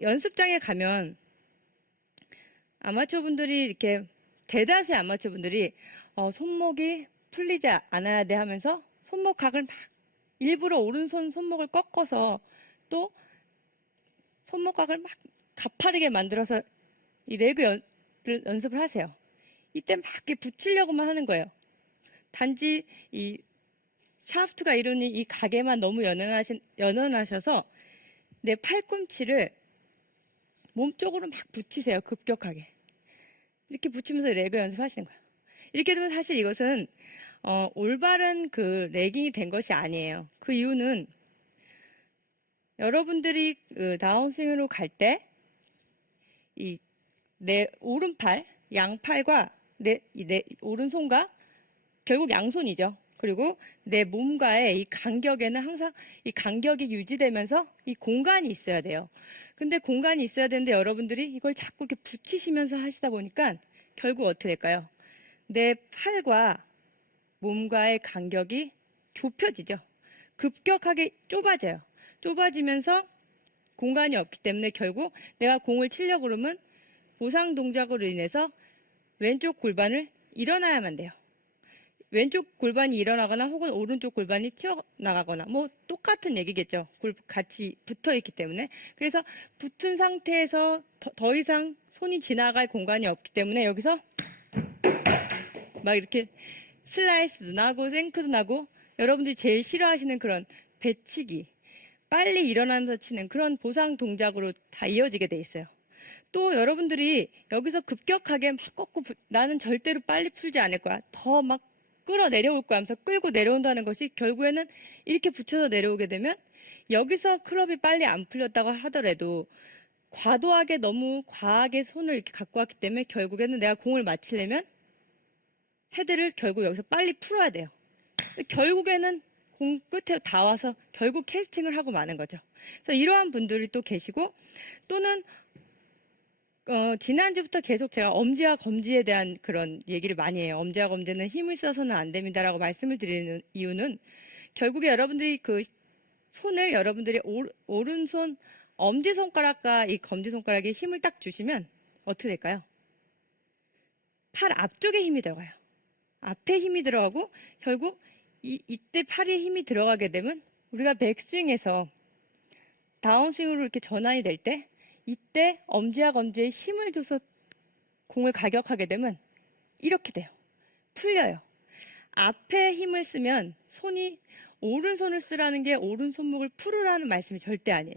연습장에 가면 아마추어 분들이 이렇게 대다수의 아마추어 분들이 손목이 풀리지 않아야 돼 하면서 손목각을 막 일부러 오른손 손목을 꺾어서 또 손목각을 막 가파르게 만들어서 이 레그 연습을 하세요. 이때 막 이렇게 붙이려고만 하는 거예요. 단지 이 샤프트가 이루는 이 각에만 너무 연연하셔서 내 팔꿈치를 몸쪽으로 막 붙이세요. 급격하게. 이렇게 붙이면서 레그 연습하시는 거예요. 이렇게 되면 사실 이것은 올바른 그 레깅이 된 것이 아니에요. 그 이유는 여러분들이 그 다운스윙으로 갈 때 이 내 오른팔, 양팔과 내 오른손과 결국 양손이죠. 그리고 내 몸과의 이 간격에는 항상 이 간격이 유지되면서 이 공간이 있어야 돼요. 근데 공간이 있어야 되는데 여러분들이 이걸 자꾸 이렇게 붙이시면서 하시다 보니까 결국 어떻게 될까요? 내 팔과 몸과의 간격이 좁혀지죠. 급격하게 좁아져요. 좁아지면서 공간이 없기 때문에 결국 내가 공을 치려고 그러면 보상 동작으로 인해서 왼쪽 골반을 일어나야만 돼요. 왼쪽 골반이 일어나거나 혹은 오른쪽 골반이 튀어나가거나 뭐 똑같은 얘기겠죠. 같이 붙어 있기 때문에. 그래서 붙은 상태에서 더 이상 손이 지나갈 공간이 없기 때문에 여기서 막 이렇게 슬라이스도 나고 생크도 나고 여러분들이 제일 싫어하시는 그런 배치기, 빨리 일어나면서 치는 그런 보상 동작으로 다 이어지게 돼 있어요. 또 여러분들이 여기서 급격하게 막 꺾고 나는 절대로 빨리 풀지 않을 거야. 더 막 끌어내려올 거야 하면서 끌고 내려온다는 것이 결국에는 이렇게 붙여서 내려오게 되면 여기서 클럽이 빨리 안 풀렸다고 하더라도 과도하게 너무 과하게 손을 이렇게 갖고 왔기 때문에 결국에는 내가 공을 맞히려면 헤드를 결국 여기서 빨리 풀어야 돼요. 결국에는 공 끝에 다 와서 결국 캐스팅을 하고 마는 거죠. 그래서 이러한 분들이 또 계시고 또는 지난주부터 계속 제가 엄지와 검지에 대한 그런 얘기를 많이 해요. 엄지와 검지는 힘을 써서는 안 됩니다라고 말씀을 드리는 이유는 결국에 여러분들이 그 손을 여러분들이 오른손 엄지손가락과 이 검지손가락에 힘을 딱 주시면 어떻게 될까요? 팔 앞쪽에 힘이 들어가요. 앞에 힘이 들어가고 결국 이때 팔에 힘이 들어가게 되면 우리가 백스윙에서 다운스윙으로 이렇게 전환이 될 때 이때 엄지와 검지에 힘을 줘서 공을 가격하게 되면 이렇게 돼요. 풀려요. 앞에 힘을 쓰면 오른손을 쓰라는 게 오른손목을 풀으라는 말씀이 절대 아니에요.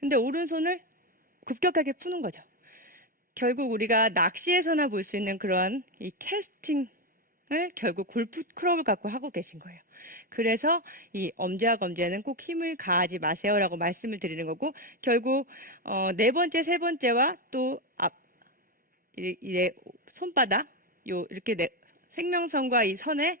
근데 오른손을 급격하게 푸는 거죠. 결국 우리가 낚시에서나 볼 수 있는 그런 이 캐스팅을 결국 골프 클럽을 갖고 하고 계신 거예요. 그래서 이 엄지와 검지에는 꼭 힘을 가하지 마세요라고 말씀을 드리는 거고 결국 네 번째, 세 번째와 또 이제 손바닥 이렇게 생명선과 이 선에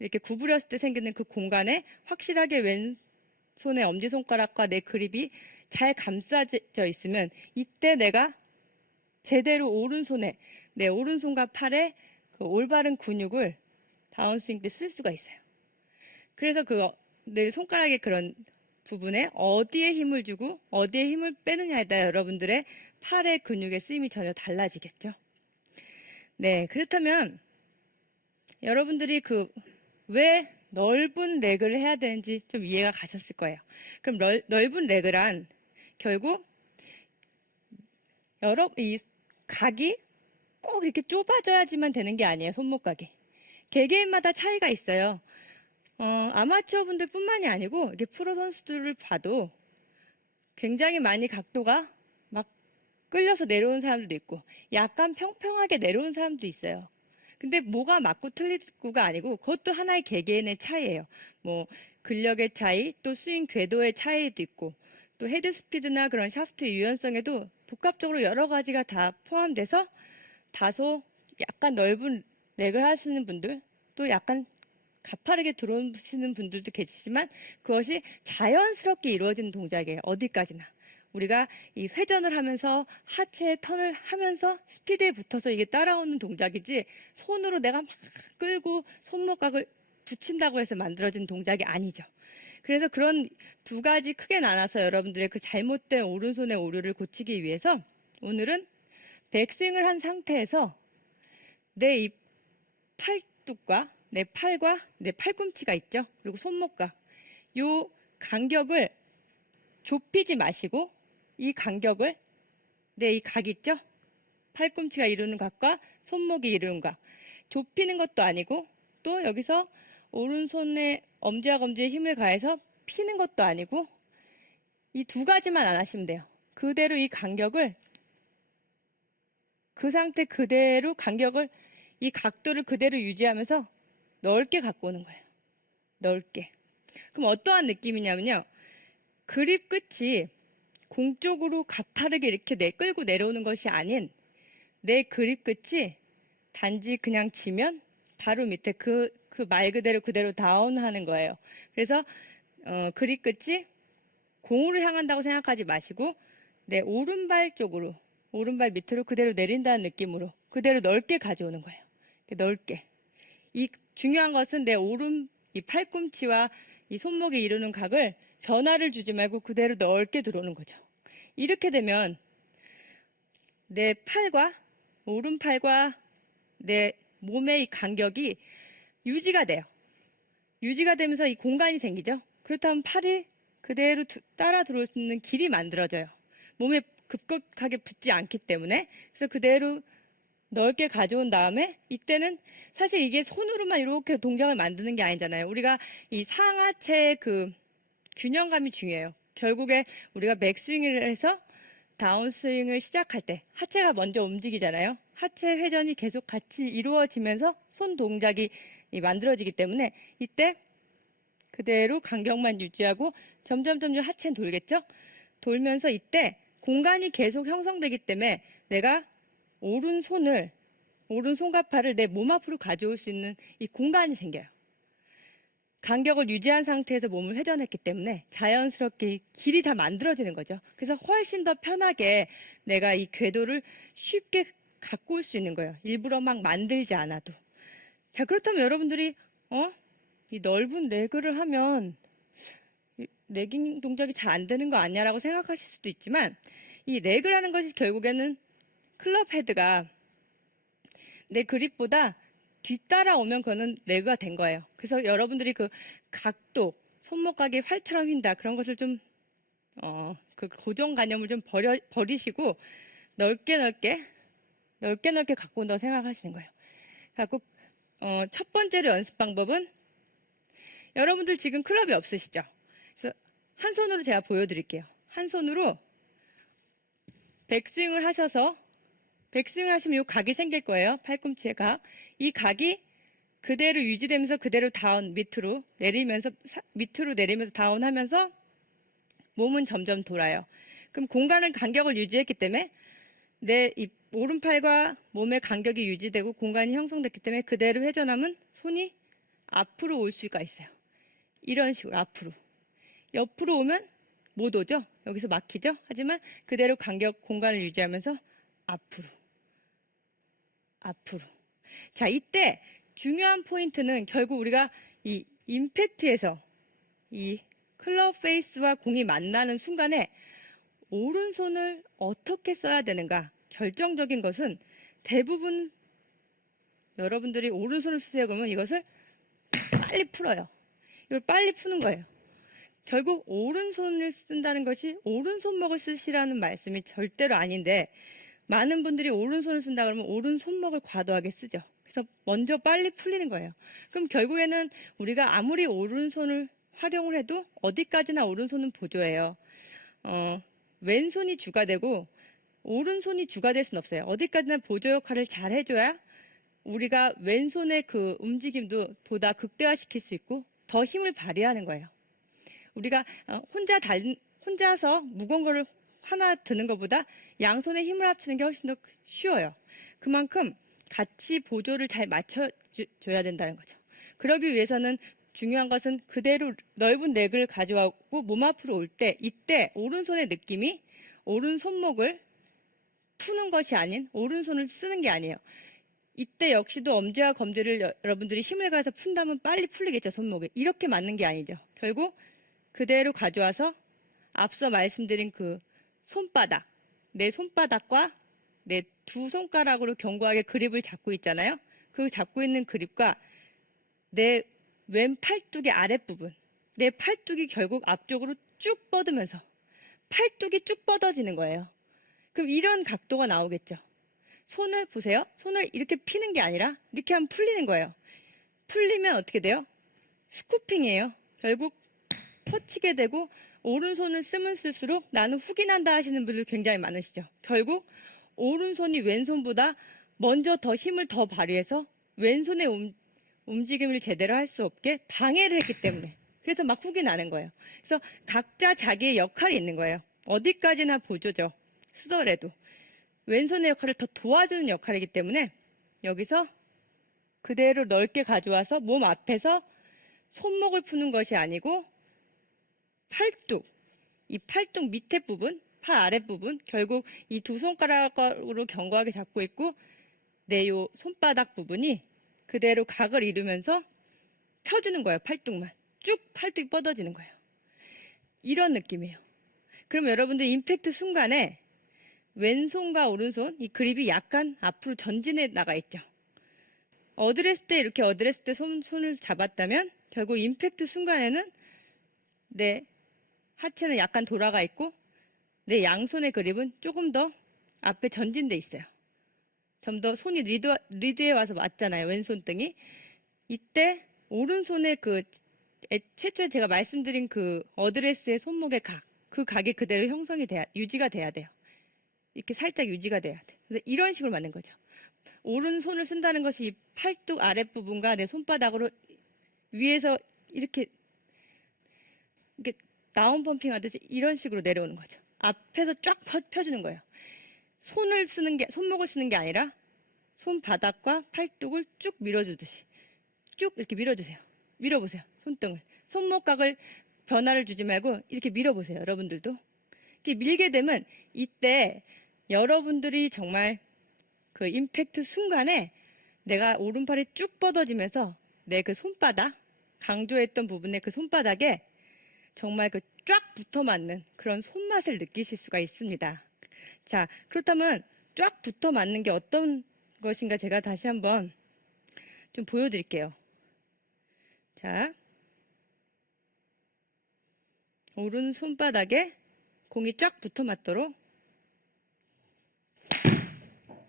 이렇게 구부렸을 때 생기는 그 공간에 확실하게 왼손의 엄지손가락과 내 그립이 잘 감싸져 있으면 이때 내가 제대로 내 오른손과 팔에 그 올바른 근육을 다운스윙 때 쓸 수가 있어요. 그래서 내 손가락의 그런 부분에 어디에 힘을 주고 어디에 힘을 빼느냐에 따라 여러분들의 팔의 근육의 쓰임이 전혀 달라지겠죠. 네, 그렇다면 여러분들이 왜 넓은 레그를 해야 되는지 좀 이해가 가셨을 거예요. 그럼 넓은 레그란 결국 이 각이 꼭 이렇게 좁아져야지만 되는 게 아니에요. 손목각이. 개개인마다 차이가 있어요. 아마추어 분들 뿐만이 아니고 이렇게 프로 선수들을 봐도 굉장히 많이 각도가 막 끌려서 내려온 사람들도 있고 약간 평평하게 내려온 사람도 있어요. 근데 뭐가 맞고 틀리고가 아니고 그것도 하나의 개개인의 차이예요. 뭐 근력의 차이, 또 스윙 궤도의 차이도 있고 또 헤드 스피드나 그런 샤프트 유연성에도 복합적으로 여러 가지가 다 포함돼서 다소 약간 넓은 렉을 하시는 분들 또 약간 가파르게 들어오시는 분들도 계시지만 그것이 자연스럽게 이루어지는 동작이에요. 어디까지나. 우리가 이 회전을 하면서 하체 턴을 하면서 스피드에 붙어서 이게 따라오는 동작이지 손으로 내가 막 끌고 손목각을 붙인다고 해서 만들어진 동작이 아니죠. 그래서 그런 두 가지 크게 나눠서 여러분들의 그 잘못된 오른손의 오류를 고치기 위해서 오늘은 백스윙을 한 상태에서 내 이 팔뚝과 내 팔과 내 팔꿈치가 있죠. 그리고 손목과 요 간격을 좁히지 마시고 이 간격을 이 각 있죠? 팔꿈치가 이루는 각과 손목이 이루는 각 좁히는 것도 아니고 또 여기서 오른손에 엄지와 검지에 힘을 가해서 피는 것도 아니고 이 두 가지만 안 하시면 돼요. 그대로 이 간격을 그 상태 그대로 간격을 이 각도를 그대로 유지하면서 넓게 갖고 오는 거예요. 넓게. 그럼 어떠한 느낌이냐면요. 그립 끝이 공 쪽으로 가파르게 이렇게 끌고 내려오는 것이 아닌 내 그립 끝이 단지 그냥 지면 바로 밑에 그 말 그대로 다운하는 거예요. 그래서 그립 끝이 공으로 향한다고 생각하지 마시고 내 오른발 쪽으로 오른발 밑으로 그대로 내린다는 느낌으로 그대로 넓게 가져오는 거예요. 넓게. 이 중요한 것은 내 이 팔꿈치와 이 손목이 이루는 각을 변화를 주지 말고 그대로 넓게 들어오는 거죠. 이렇게 되면 내 팔과 오른팔과 내 몸의 이 간격이 유지가 돼요. 유지가 되면서 이 공간이 생기죠. 그렇다면 팔이 그대로 따라 들어올 수 있는 길이 만들어져요. 몸에 급격하게 붙지 않기 때문에. 그래서 그대로 넓게 가져온 다음에 이때는 사실 이게 손으로만 이렇게 동작을 만드는 게 아니잖아요. 우리가 이 상하체의 그 균형감이 중요해요. 결국에 우리가 백스윙을 해서 다운스윙을 시작할 때 하체가 먼저 움직이잖아요. 하체 회전이 계속 같이 이루어지면서 손 동작이 만들어지기 때문에 이때 그대로 간격만 유지하고 점점 하체는 돌겠죠? 돌면서 이때 공간이 계속 형성되기 때문에 내가 오른 손가파를 내 몸 앞으로 가져올 수 있는 이 공간이 생겨요. 간격을 유지한 상태에서 몸을 회전했기 때문에 자연스럽게 길이 다 만들어지는 거죠. 그래서 훨씬 더 편하게 내가 이 궤도를 쉽게 갖고 올 수 있는 거예요. 일부러 막 만들지 않아도. 자, 그렇다면 여러분들이 이 넓은 레그를 하면 레깅 동작이 잘 안 되는 거 아니냐라고 생각하실 수도 있지만 이 레그라는 것이 결국에는 클럽 헤드가 내 그립보다 뒤따라오면 그거는 레그가 된 거예요. 그래서 여러분들이 그 각도, 손목각이 활처럼 휜다 그런 것을 좀 그 고정관념을 좀 버리시고 넓게 갖고 온다고 생각하시는 거예요. 그래서 첫 번째로 연습 방법은 여러분들 지금 클럽이 없으시죠? 그래서 한 손으로 제가 보여드릴게요. 한 손으로 백스윙을 하셔서 백스윙을 하시면 이 각이 생길 거예요. 팔꿈치의 각. 이 각이 그대로 유지되면서 그대로 다운 밑으로 내리면서 다운하면서 몸은 점점 돌아요. 그럼 공간을 간격을 유지했기 때문에 내 이 오른팔과 몸의 간격이 유지되고 공간이 형성됐기 때문에 그대로 회전하면 손이 앞으로 올 수가 있어요. 이런 식으로 앞으로. 옆으로 오면 못 오죠. 여기서 막히죠. 하지만 그대로 간격 공간을 유지하면서 앞으로. 자, 이때 중요한 포인트는 결국 우리가 이 임팩트에서 이 클럽 페이스와 공이 만나는 순간에 오른손을 어떻게 써야 되는가 결정적인 것은 대부분 여러분들이 오른손을 쓰세요 그러면 이것을 빨리 풀어요. 이걸 빨리 푸는 거예요. 결국 오른손을 쓴다는 것이 오른손목을 쓰시라는 말씀이 절대로 아닌데 많은 분들이 오른손을 쓴다 그러면 오른손목을 과도하게 쓰죠. 그래서 먼저 빨리 풀리는 거예요. 그럼 결국에는 우리가 아무리 오른손을 활용을 해도 어디까지나 오른손은 보조예요. 왼손이 주가 되고 오른손이 주가 될 수는 없어요. 어디까지나 보조 역할을 잘 해줘야 우리가 왼손의 그 움직임도 보다 극대화시킬 수 있고 더 힘을 발휘하는 거예요. 우리가 혼자서 무거운 거를 하나 드는 것보다 양손에 힘을 합치는 게 훨씬 더 쉬워요. 그만큼 같이 보조를 잘 맞춰줘야 된다는 거죠. 그러기 위해서는 중요한 것은 그대로 넓은 넥을 가져오고 몸 앞으로 올 때 이때 오른손의 느낌이 오른손목을 푸는 것이 아닌 오른손을 쓰는 게 아니에요. 이때 역시도 엄지와 검지를 여러분들이 힘을 가해서 푼다면 빨리 풀리겠죠. 손목에. 이렇게 맞는 게 아니죠. 결국 그대로 가져와서 앞서 말씀드린 그 손바닥, 내 손바닥과 내 두 손가락으로 견고하게 그립을 잡고 있잖아요. 그 잡고 있는 그립과 내 왼 팔뚝의 아랫부분, 내 팔뚝이 결국 앞쪽으로 쭉 뻗으면서 팔뚝이 쭉 뻗어지는 거예요. 그럼 이런 각도가 나오겠죠. 손을 보세요. 손을 이렇게 피는 게 아니라 이렇게 하면 풀리는 거예요. 풀리면 어떻게 돼요? 스쿠핑이에요. 결국 퍼치게 되고 오른손을 쓰면 쓸수록 나는 훅이 난다 하시는 분들 굉장히 많으시죠. 결국 오른손이 왼손보다 먼저 더 힘을 더 발휘해서 왼손의 움직임을 제대로 할 수 없게 방해를 했기 때문에 그래서 막 훅이 나는 거예요. 그래서 각자 자기의 역할이 있는 거예요. 어디까지나 보조죠. 쓰더라도 왼손의 역할을 더 도와주는 역할이기 때문에 여기서 그대로 넓게 가져와서 몸 앞에서 손목을 푸는 것이 아니고 팔뚝, 이 팔뚝 밑에 부분, 팔 아랫 부분, 결국 이 두 손가락으로 견고하게 잡고 있고 내 요 손바닥 부분이 그대로 각을 이루면서 펴주는 거예요. 팔뚝만. 쭉 팔뚝이 뻗어지는 거예요. 이런 느낌이에요. 그럼 여러분들 임팩트 순간에 왼손과 오른손 이 그립이 약간 앞으로 전진해 나가 있죠. 어드레스 때 이렇게 어드레스 때 손을 잡았다면 결국 임팩트 순간에는 내 하체는 약간 돌아가 있고 내 양손의 그립은 조금 더 앞에 전진돼 있어요. 좀 더 손이 리드에 와서 맞잖아요. 왼손등이. 이때 오른손의 최초에 제가 말씀드린 그 어드레스의 손목의 각, 그 각이 그대로 유지가 돼야 돼요. 이렇게 살짝 유지가 돼야 돼. 그래서 이런 식으로 맞는 거죠. 오른손을 쓴다는 것이 이 팔뚝 아랫부분과 내 손바닥으로 위에서 이렇게 다운 펌핑 하듯이 이런 식으로 내려오는 거죠. 앞에서 쫙 펴주는 거예요. 손목을 쓰는 게 아니라 손바닥과 팔뚝을 쭉 밀어주듯이 쭉 이렇게 밀어주세요. 밀어보세요. 손등을. 손목각을 변화를 주지 말고 이렇게 밀어보세요. 여러분들도. 이렇게 밀게 되면 이때 여러분들이 정말 그 임팩트 순간에 내가 오른팔이 쭉 뻗어지면서 내 그 손바닥, 강조했던 부분의 그 손바닥에 정말 그 쫙 붙어 맞는 그런 손맛을 느끼실 수가 있습니다. 자, 그렇다면 쫙 붙어 맞는 게 어떤 것인가 제가 다시 한번 좀 보여드릴게요. 자, 오른 손바닥에 공이 쫙 붙어 맞도록.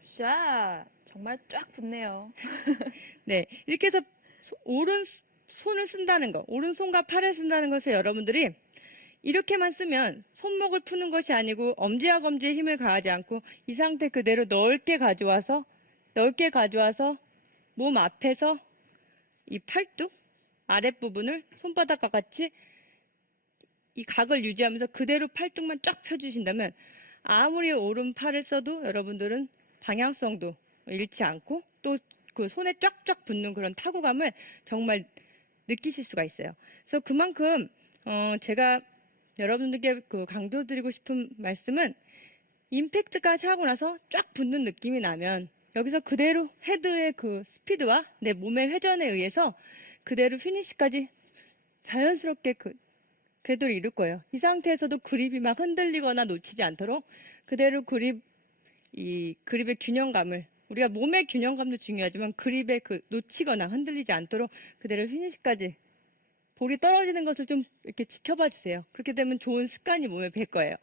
샤, 정말 쫙 붙네요. 네, 이렇게 해서 오른손을 쓴다는 거, 오른손과 팔을 쓴다는 것을 여러분들이 이렇게만 쓰면 손목을 푸는 것이 아니고 엄지와 검지에 힘을 가하지 않고 이 상태 그대로 넓게 가져와서 몸 앞에서 이 팔뚝 아랫부분을 손바닥과 같이 이 각을 유지하면서 그대로 팔뚝만 쫙 펴주신다면 아무리 오른팔을 써도 여러분들은 방향성도 잃지 않고 또 그 손에 쫙쫙 붙는 그런 타구감을 정말 느끼실 수가 있어요. 그래서 그만큼 제가 여러분들께 강조드리고 싶은 말씀은 임팩트까지 하고 나서 쫙 붙는 느낌이 나면 여기서 그대로 헤드의 그 스피드와 내 몸의 회전에 의해서 그대로 피니시까지 자연스럽게 궤도를 이룰 거예요. 이 상태에서도 그립이 막 흔들리거나 놓치지 않도록 그대로 이 그립의 균형감을 우리가 몸의 균형감도 중요하지만 그립의 놓치거나 흔들리지 않도록 그대로 피니시까지 볼이 떨어지는 것을 좀 이렇게 지켜봐 주세요. 그렇게 되면 좋은 습관이 몸에 뵐 거예요.